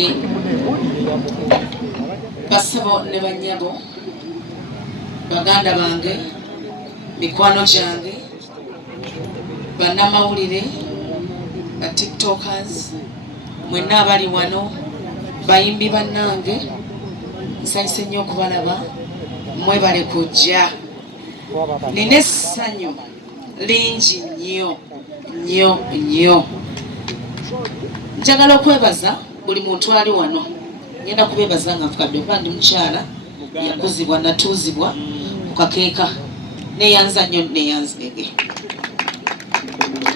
bange basabo ne banyabo baganda bange mikwano gyange bannamawulire ba tiktokers mwenna abali wano bayimbi bannange nsanyuse nnyo okubalaba mwebale kujja nina essanyu lingi nnyo njagala okwebaza buli muntu ali wano ngenda kubebaza nga nfukadde okuba ndi mukyala yakuzibwa natuuzibwa ku kakeeka neyanza nnyo neyanzege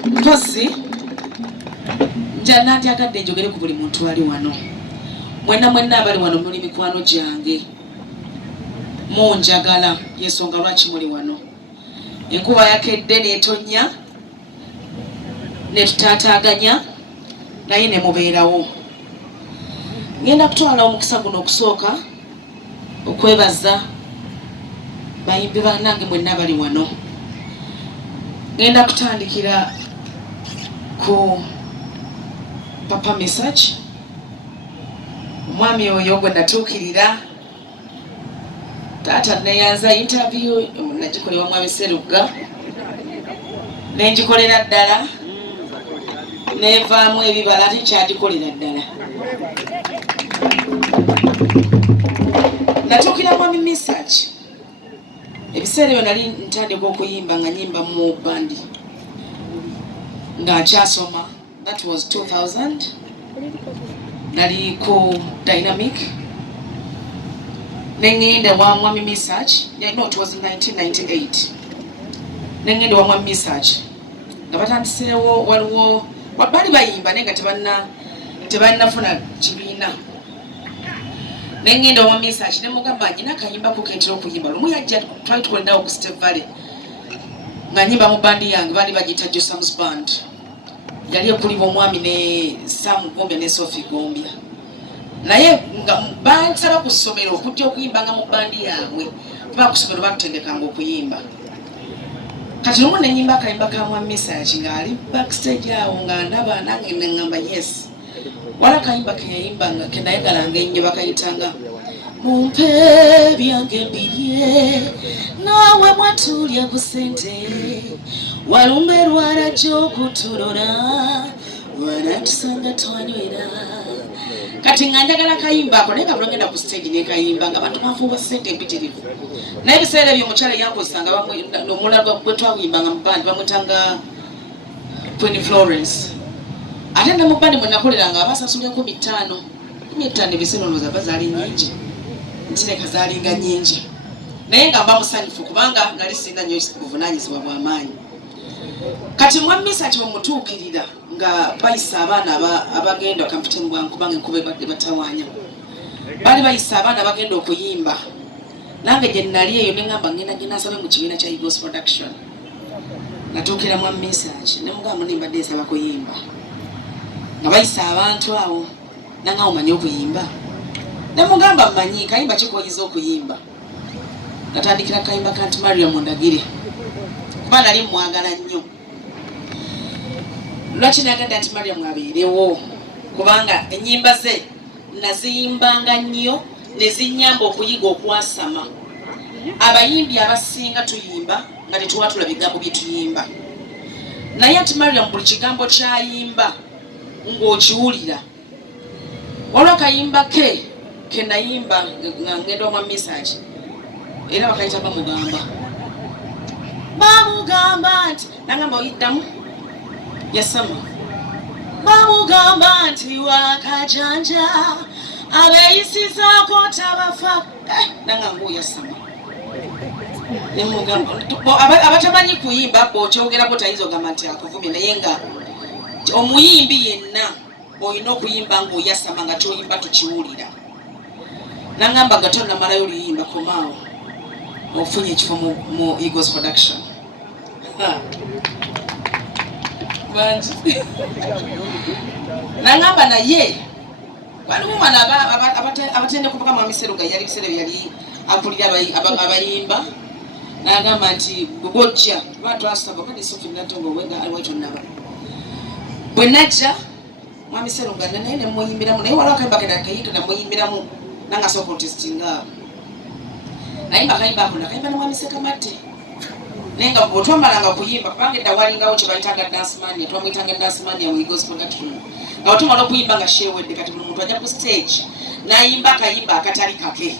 mpozi njana ntyagadde njogere ku buli muntu ali wano mwenna abali wano muli mikwano gyange munjagala yensonga lwaki muli wano enkuba yakedde netonya netutaataganya naye nemubeerawo ngenda kutwala omukisa guno okusooka okwebaza bayimbi bannange mwenna abali wano ngenda kutandikira ku papa message omwami oyo gwe natuukirira taata neyanza interview nagikolera mwami Serugga nengikolera ddala nevaamu ebibala ate kyagikolera ddala natuukira mwami message ebiseera ebyo nali ntandika okuyimba nga nyimba mu bandi nga nkyasoma. That was 2000 nali ku Dynamic nengende wa mwami message. No, it was in 1998 nengende wa mwami message nga batandiseewo waliwo bali bayimba naye nga tebannafuna kibiina nengende wa message nemugamba nyina akayimba kuketera okuyimba lumu yajja twali tukolendawo ku Step Valley nga nyimba mu bandi yange bali bagiyita Josam's Band yali ekuliba omwami ne Sam Gombya ne Sophie Gombya naye nga bansaba ku ssomero okujja okuyimbanga mu bandi yaabwe kuba ku ssomero batutendekanga okuyimba kati lumu nenyimba akayimba ka mwami message ng'ali backstage awo nga ndaba nange neŋŋamba yes wala akayimba ke yayimbanga ke nayagalanga ennyo bakayitanga mumpe byange mbirye nawe mwatulya ku ssente walumbe lwalajja okutulola wanatusanga twanywera kati nga njagala kayimba ako naye kabula ngenda ku stage nekayimba nga bantu bafuuba ssente empitirivu naye ebiseera ebyo omukyala yankozesanga omulala bwe twayimbanga mu bandi bamwetanga Queen Florence ate ne mu bandi mwe nakoleranga abasasula 5,000 ebiseera olowooza bazaali nyingi ntireka zaalinga nyingi naye nga mba musanyufu kubanga nali sirina nnyo buvunaanyizibwa bw'amaanyi kati mwami message bamutuukirira nga bayisa abaana abagenda kamputemu bwangu kubanga enkuba ebadde batawaanya bali bayisa abaana abagenda okuyimba nange gye nali eyo neŋŋamba ngenda gyenasabe mu kibiina kya Eagles Production natuukira mwami message nemugamba nimbadde nsaba kuyimba nga bayisa abantu awo nange omanyi okuyimba nemugamba mmanyi kayimba kikoyiza okuyimba natandikira kayimba kanti Mariam Ndagire kuba nali mwagala nnyo lwaki nagadde nti Mariam abeerewo kubanga ennyimba ze naziyimbanga nnyo nezinyamba okuyiga okwasama abayimbi abasinga tuyimba nga tetuwatula bigambo bye tuyimba naye ati Mariam buli kigambo kyayimba ng'okiwulira waliwo akayimba ke nayimba nga ngenda omwa message era bakayita bamugamba nti nangamba oyiddamu yasama bamugamba nti wakajanja abeeyisizaako tabafa nangamba oyasama nemugamba abatamanyi kuyimba bw'okyogerako tayinza ogamba nti akuvumye naye nga omuyimbi yenna olina okuyimba ng'oyasama nga kyoyimba tukiwulira nangamba nga tonnamalayo oluyimba komaawo ofunye ekifo mu Eagles Production nangamba naye waliwo mwana abatende kuvuga mwami Serugga yali biseera yali akulira abayimba nagamba nti bwojja lwatwasaba kadi sofi natonga owenga aliwo kyonnaba bwe najja mwami Sserunga naye ne muyimbiramu naye waliwo akayimba kenakayita ne muyimbiramu nanga sooka otestinga nayimba akayimba ako nakayimba ne mwami Ssekamatte naye nga bw'otwamalanga kuyimba kubanga edda walingawo kye bayitanga dance mania twamuyitanga dance mania mu gospel production nga watumala okuyimba nga sheewedde kati buli muntu ajja ku stage n'ayimba akayimba akatali kake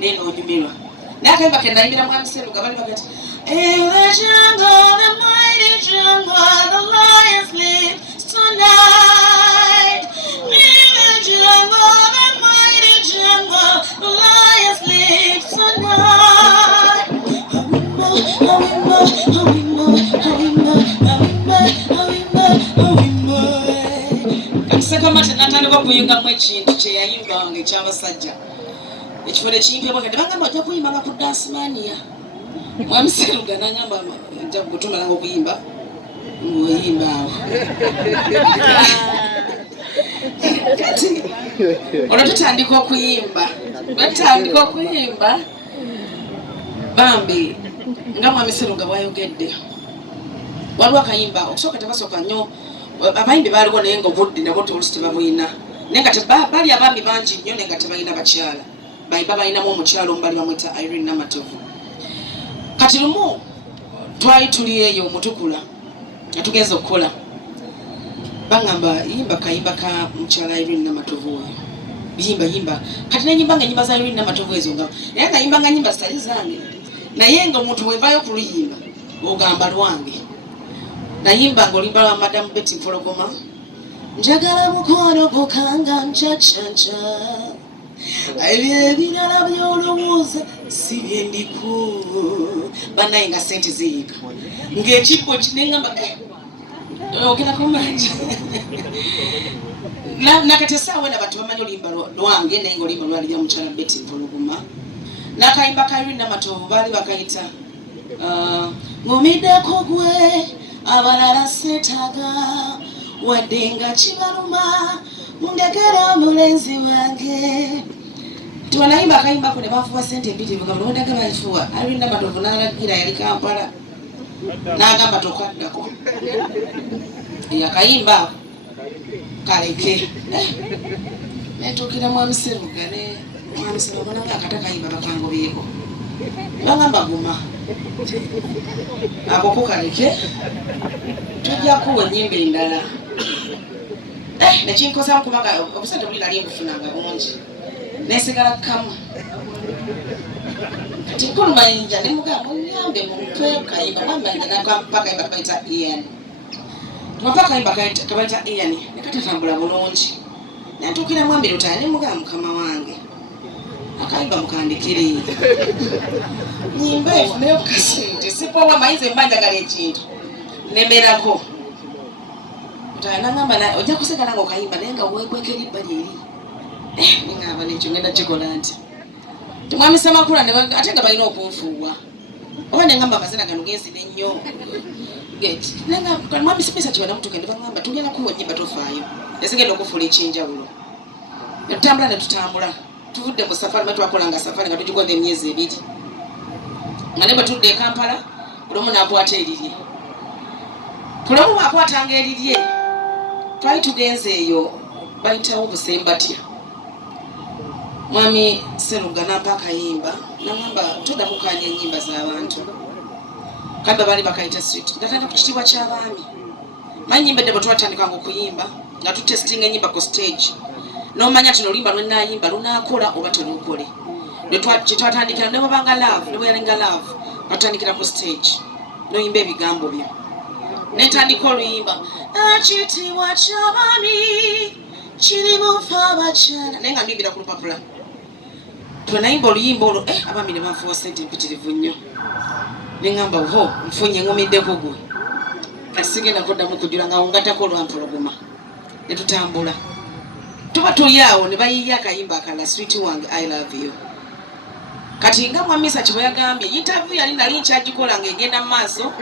naye n'onyumirwa naye akayimba ke nayimbira mwami Sserunga bali bagati in the jungle, the mighty jungle, the lions live tonight. In the jungle, the mighty jungle, the lions live tonight. Ssekamatte natandika okuyungamu ekintu kye yayimbanga eky'abasajja ekifo nekiyimbibwa kati bagamba ojja kuyimbanga ku dance mania mwami Sserunga nagamba nja kutumala okuyimba ng'oyimba awo kati olwo tutandika okuyimba bambi nga mwami Sserunga bwayogedde waliwo akayimba okusooka tebasooka nnyo abayimbi baaliwo naye nga obudde nabo tolusi tebabuyina naye nga bali abaami bangi nnyo naye nga tebalina bakyala bayimba balinamu omukyala omubali bamwita Irene Namatovu kati lumu twali tuli eyo Mutukula nga tugenza okukola bangamba yimba kayimba ka mukyala Irene Namatovu oyo yimba kati nenyimba nga nyimba za Irene Namatovu ezo nga naye nga yimba nga nyimba zitali zange naye nga omuntu bwevayo kuluyimba ogamba lwange nayimba ng'olimba lwa Madam Betty Mpologoma njagala mukono gukanga nchachacha ebirala by'olowooza si bye ndiko banaye nga sente ziyiga ng'ekibbo kinengamba ogerako mangi nakati essaawa ena bantu bamanyi olimba lwange naye ng'olimba lwali lya mukyala Betty Mpologoma n'akayimba ka Irene Namatovu baali bakayita ng'omiddeko gwe abalala seetaga wadde nga kibaluma ndekera omulenzi wange tiwanayimba akayimbako ne bafuba sente empitirivu nga bulondaga bafuwa Irene Namatovu n'alagira yali Kampala n'agamba tokaddako akayimba ako kaleke netuukira mwami Sserunga ne mwami Sserunga nanga akata kayimba bakangobyeko bangamba guma ako kukaleke tujja kuwa ennyimba endala nekinkosa kubanga obusente buli nali mbufunanga bungi nesigala kamu kati nkulumayinja nemugamba onyambe mumpe kayimba namayinja nakampa kayimba kabaita Ian tumapa kayimba kabaita Ian nekatatambula bulungi nantuukira mwambi lutaya nemugamba mukama wange akayimba mukandikire nyimba efuneyo kukasente sipowa mayinza embanjagala ekintu nemerako nangamba ojja kusigala nga okayimba naye nga wekweka eribbali eri nengamba nekyo ngenda kikola nti timwamisa makula ate nga balina okunfuuwa oba nengamba amazina gano genzina ennyo mwamisimisa kyebanamutuka nebagamba tugenda kuwa nnyimba tofaayo ezigenda okufuula ekyenjawulo netutambula netutambula tuvudde mu safari matwakolanga safari nga tugikoze emyezi 2 nga ne bwetudde e Kampala buli omu n'akwata erirye buli omu bw'akwatanga erirye twali tugenze eyo bayitawo busembatya mwami Sserunga nampa akayimba nagamba todda kukanya ennyimba z'abantu kayimba baali bakayita sweet natandika ku kitiibwa ky'abaami manyi nnyimba edde bwe twatandikanga okuyimba nga tutestinga ennyimba ku stage n'omanya nti n'oluyimba lwenayimba lunaakola oba teluukole kyetwatandikira ne bwebanga love ne bwe yalinga love batandikira ku stage n'oyimba ebigambo byo netandika oluyimba ekitiibwa ky'abaami kiri mufa abakyala naye nga mbimbira ku lupapula twenayimba oluyimba olwo abaami ne banfuwa sente empitirivu nnyo neŋŋamba ho nfunye ŋŋumiddeko gwe kati sigenda kuddamu kujula nga wongatako olwampologoma ne tutambula tuba tuli awo ne bayiiya akayimba akala sweet wange I love you kati nga mwamisa kye bwe yagambye interview yali nali nkyagikola ng'egenda mu maaso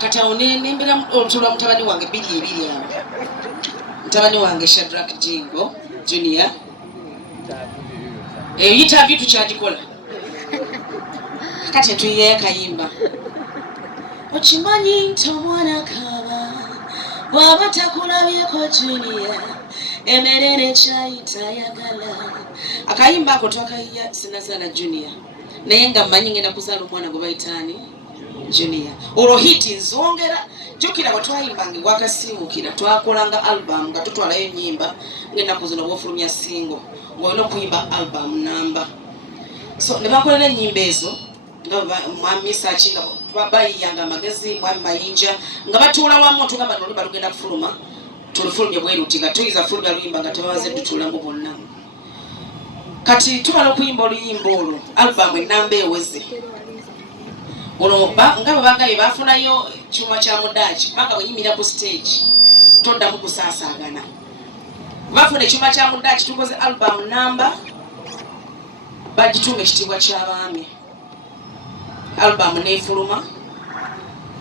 kati awo nembera olutulwa mutabani wange 2 awo mutabani wange Shadrack Jingo Junior interview tukyagikola kati tuyiyeyo akayimba okimanyi nti omwana kaaba bwaba takulabyeko Junior emerere kyayitayagala. Akayimba ako twakayiya Sinazala Junior naye nga mmanyi ngenda kuzaala omwana gwe bayitaani Junior. Olwo hiti nzongera jjukira bwe twayimbanga wakasiwukira twakolanga album nga tutwalayo ennyimba ng'ennaku zino bw'ofulumya singo ng'olina okuyimba album namba. So ne bakolera ennyimba ezo mwami Sachi nga bayiyanga amagezi mwami Mayinja nga batuula wamu tugamba n'oluyimba lugenda kufuluma tulufulumye bweruti nga tuyinza fulumya luyimba nga tebabaze dutuulamu bonna. Kati tumala okuyimba oluyimba olwo album ennamba eweze olwo nga babangaye bafunayo kyuma kya mudaaki kubanga bwenyimira ku stage toddamu kusaasaagana. Bafuna ekyuma kya mudaaki tukoze album namba bagituuma ekitiibwa ky'abaami. Album neefuluma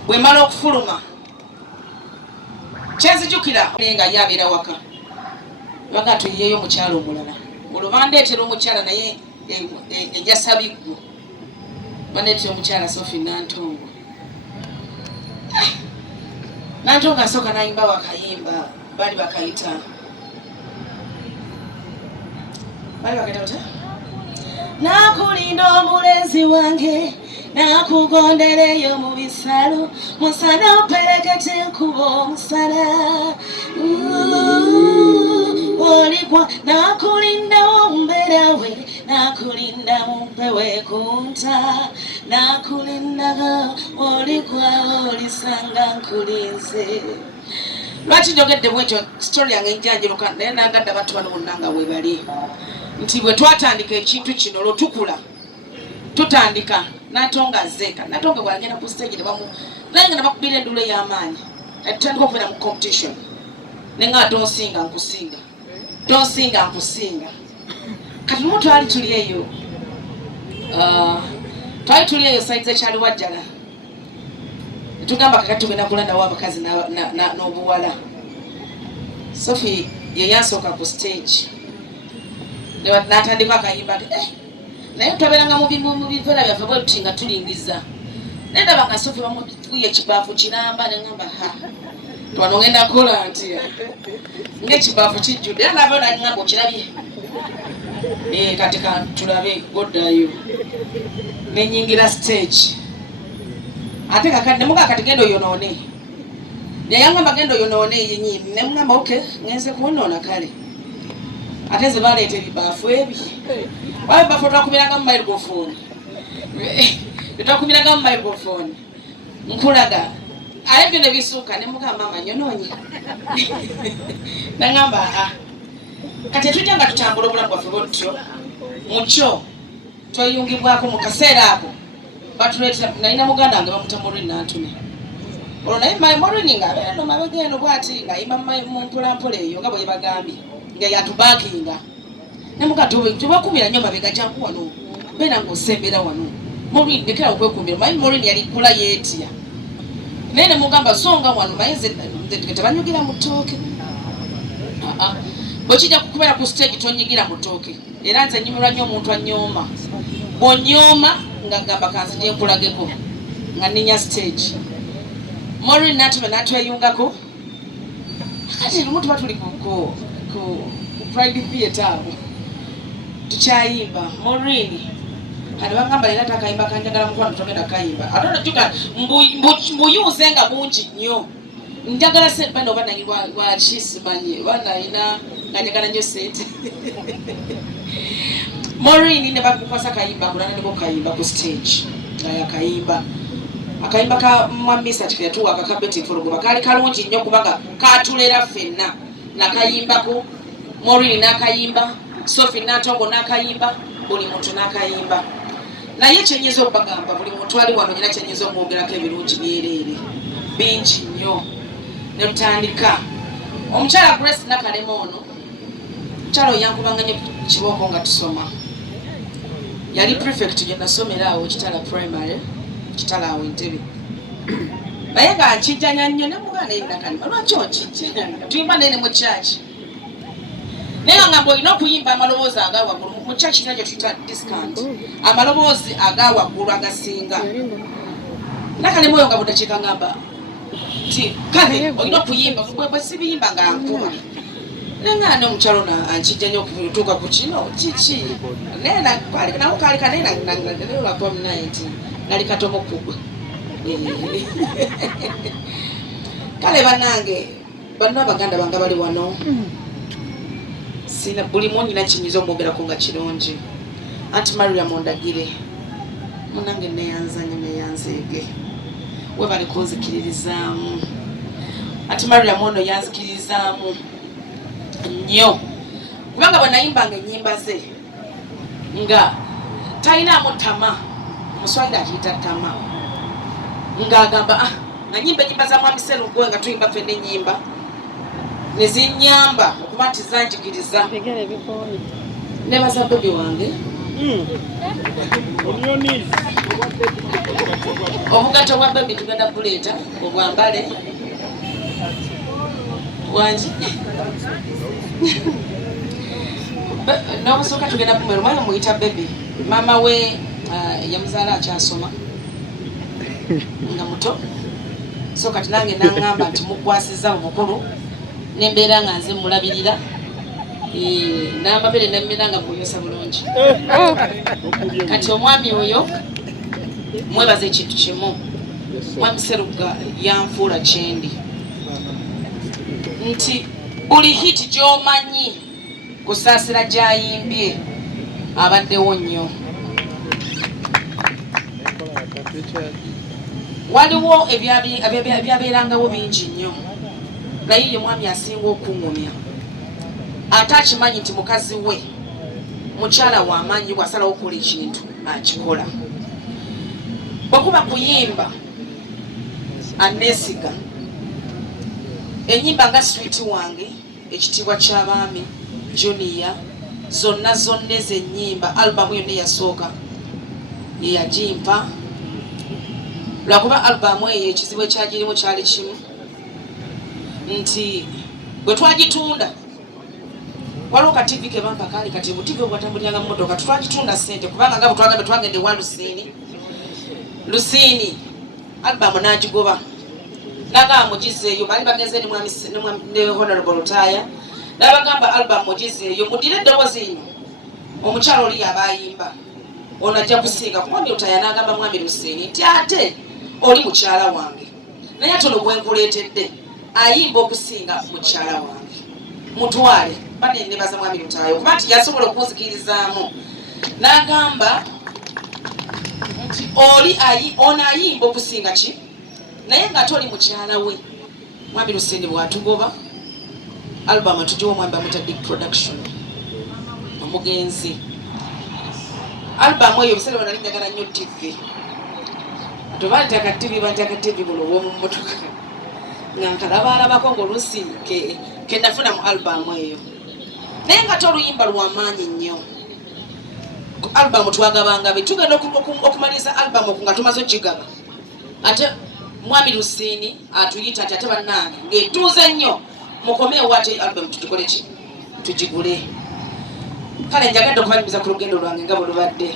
bwe mala okufuluma kyenzijukira nga yabeera waka baga tuyiyeyo omukyalo omulala olwo bandeetera omukyala naye ejasabiggo bandeetera omukyala Sophie Nantongo. Nantongo asooka nayimba wakayimba bali bakayita nakulinda omulenzi wange nakugondereyo mu bisalo musana operekete nkuba omusana olikwa nakulinda ombeerawe nakulinda mumpewe kunta nakulindaga olikwa olisanga nkulinze. Lwaki njogedde bwekyo story yange njanjiruka naye nagadde abantu bano bonna nga bwe bali nti bwe twatandika ekintu kino lwo tukula tutandika Natonga zeka Natonga bwagenda ku stage ne bamu naye nga bakubira endulu ey'amaanyi atandika okubeera mu competition nenga tonsinga nkusinga tonsinga nkusinga. Kati lumu twali tuli eyo saizi ekyali Wajjala tugamba kakati tugenda kulandawo abakazi n'obuwala. Sophie ye yasooka ku stage n'atandika akayimba naye twabeeranga mu biveera byaffe bwe tuti nga tulingiza naye ndaba nga Sophie bamufuye ekibaafu kiramba ne ngamba twano ngenda kukola nti ng'ekibaafu kijjudde era naabe nangamba okirabye kati tulabe goddayo nenyingira stage ate kakati nemuga kati genda oyonoone yayangamba genda oyonoone yenyini nemugamba okay ngenze kuwonoona kale ate ze baleeta ebibaafu ebi waba ebibaafu twakubiraga mu microphone twakubiraga mu microphone nkulaga aye byo ne bisuuka nemugamba mama nyonoonye nangamba kati tujja nga tutambula obulamu bwaffe bwetutyo mukyo tweyungibwako mu kaseera ako batuleetera nalina muganda wange bamuta Maureen Nantume olwo naye Maureen ng'abeera no mabega eno bw'ati ng'ayimba mu mpolampola eyo nga bwe bagambye nga yatubakinga nemuga tubakumira nnyo mabega jangu wano beera ng'osembera wano Maureen lekera okwekumbira mayi Maureen yali kula yeetya naye nemugamba songa wano maye tebanyugira mu ttooke bwekijja kukubeera ku stage tonyigira mu ttooke era nze nnyumirwa nnyo omuntu anyooma bw'onyooma nga gamba kanzije nkulageko nga nninya stage. Maureen Nantume n'atweyungako kati lumu tuba tuli ku Pride Theatre abo tukyayimba Maureen kati bagamba leero takayimba kanjagala mukwano togenda kayimba ate najuka mbuyuuze nga bungi nnyo njagala sente bano oba nayi lwaki simanyi oba nayina nga njagala nnyo sente Maureen ne bakukwasa kayimba akulana ne bokayimba ku stage nga yakayimba akayimba ka mwami Sachi katuwa akakabeti fulugo bakali kalungi nnyo kubanga katulera ffenna nakayimbako Maureen n'akayimba Sophie Nantongo n'akayimba buli muntu n'akayimba naye kyenyiza okubagamba buli muntu ali wano nyina kyenyiza omwogerako ebirungi byereere bingi nnyo ne tutandika omukyala Grace Nakalema ono mukyala oyankubanga nnyo kibooko nga tusoma yali prefect gye nasomera awo Kitala primary Kitala awo Entebbe naye nga nkijjanya nnyo nemuganda Nakalema lwaki onkijjanya tuyimba nene mu church naye nga olina okuyimba amaloboozi agawaggulu mu church nakyo tuyita discount amaloboozi agawaggulu agasinga Nakalema oyo nga budakiika ngamba ti kale olina kuyimba bwe sibiyimba nga nkuba nengana omukyalo ankijja nnyo okutuuka ku kino kiki nena nawo kaali kanena lwa COVID-19 nali katomo kugwa kale bannange banna abaganda bange bali wano sina buli mwonyina kinyiza omwogerako nga kirungi anti Maria mondagire munange neyanzanye neyanzeege we bali kunzikiririzaamu anti Maria mono yanzikirizaamu nnyo kubanga bwe nayimbanga ennyimba ze nga talinamu tama muswahili akiyita tama ng'agamba nga nyimba ennyimba za Mwami Sserugwe nga tuyimba ffenna ennyimba ne zinnyamba okuba nti zanjigiriza nebaza bebi wange obugato bwa bebi tugenda buleeta obwambale wangi n'obusooka tugenda kumwera omwana muyita bebi maama we yamuzaala akyasoma nga muto so kati nange naŋŋamba nti mukwasiza obukulu nembeera nga nze mulabirira n'amabere nemmera nga muyosa bulungi kati omwami oyo mwebaza ekintu kimu Mwami Sserugga yanfuula kyendi nti buli hiti gy'omanyi kusaasira gy'ayimbye abaddewo nnyo waliwo ebyabeerangawo bingi nnyo naye ye mwami asinga okuŋŋumya ate akimanyi nti mukazi we mukyala w'amaanyi bw'asalawo okukola ekintu akikola bwekuba kuyimba aneesiga ennyimba nga Sweet wange ekitiibwa ky'abaami Junior zonna ez'ennyimba alubamu yonna eyasooka ye yagimpa lwakuba alubamu eyo ekizibu ekyagirimu kyali kimu nti bwe twagitunda waliwo ka TV ke bampa kaali kati bu TV obwatambuliranga mu mmotoka twagitunda ssente kubanga nga bwe twagende wa Lusiini alubamu n'agigoba nagamba mugizeeyo bali bagenze ne Honorable Lutaaya nabagamba alubamu mugizeeyo mudire eddoboozi lino omukyalo oli yaba ayimba ono ajja kusinga kumwami Lutaaya n'agamba mwami Lusiini nti ate oli mukyala wange naye ate ono bwenkuleetedde ayimba okusinga mukyala wange mutwale banenebaza mwami Lutaaya okuba nti yasobola okunzikirizaamu n'agamba nti ono ayimba okusinga ki naye nga toli mukyala we mwami Lusiini bwatugoba alubamu tugiwa mwami bamuta Big Production omugenzi alubamu eyo obuseera bwe nali njagala nnyo TV tobantaka TV buno obw'omu mmotoka nga nkalabalabako ng'oluusi ke nafuna mu alubamu eyo naye nga toluyimba lwamaanyi nnyo alubamu twagabanga be tugenda okumaliriza alubamu nga tumaze ogigaba ate mwami Lusiini atuyita nti ate bannange ng'etuuze nnyo mukomeewo ate alubamu tutugole ki tugigule kale njagadde okubalimiza ku lugendo lwange nga bwe lubadde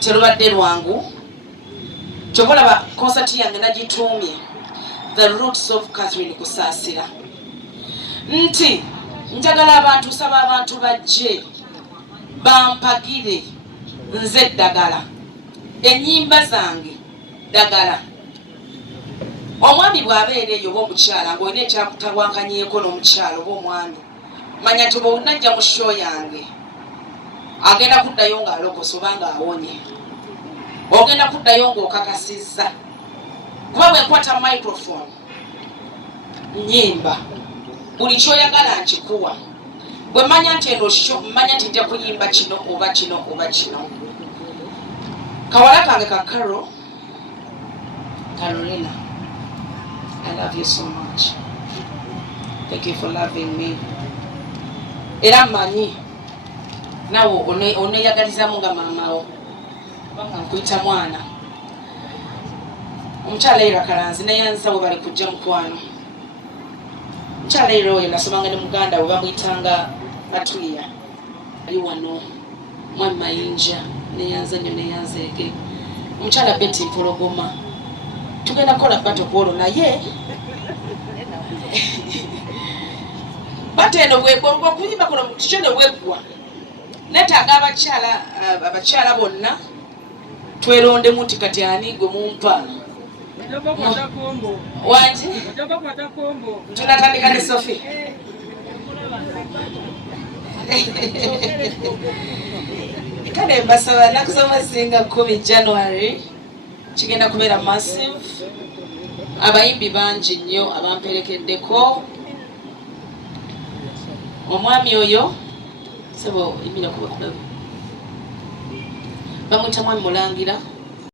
terubadde lwangu kyova olaba konsati yange nagituumye The Roots of Catherine Kusaasira nti njagala abantu saba abantu bajje bampagire nze ddagala ennyimba zange ddagala omwami bw'abeera eyo oba omukyala ng'olina ekyakutawankanyeeko n'omukyala oba omwami manya nti bw'onajja mu show yange agenda kuddayo ng'alokosa oba ng'awonye ogenda kuddayo ng'okakasizza kuba bwenkwata microphone nnyimba buli kyoyagala nkikuwa bwe manya nti eno sho mmanya nti nja kuyimba kino oba kino oba kino kawala kange ka Carolina, I love you so much. Thank you for loving me. Era mmanyi nawo oneyagalizamu nga maamawo kubanga nkuyita mwana omukyala era Kalanzi neyanza we bali kujja mukwano omukyala era oyo nasomanga ne muganda we bamuyitanga Atulia ali wano mwami Mayinja neyanza nnyo neyanzeege omukyala Betty Mpologoma tugenda kukola bato kwolwo naye bateno bwegwa kuyimba kuno kitone bwegwa netaaga abakyala bonna tweronde muti kati ani gwe mumpa wangi tunatandika ne Sophie kale mbasaba nakusoma singa 10 January kigenda kubeera massive abayimbi bangi nnyo abamperekeddeko omwami oyo sebo imira kuba bamwita mwami Mulangira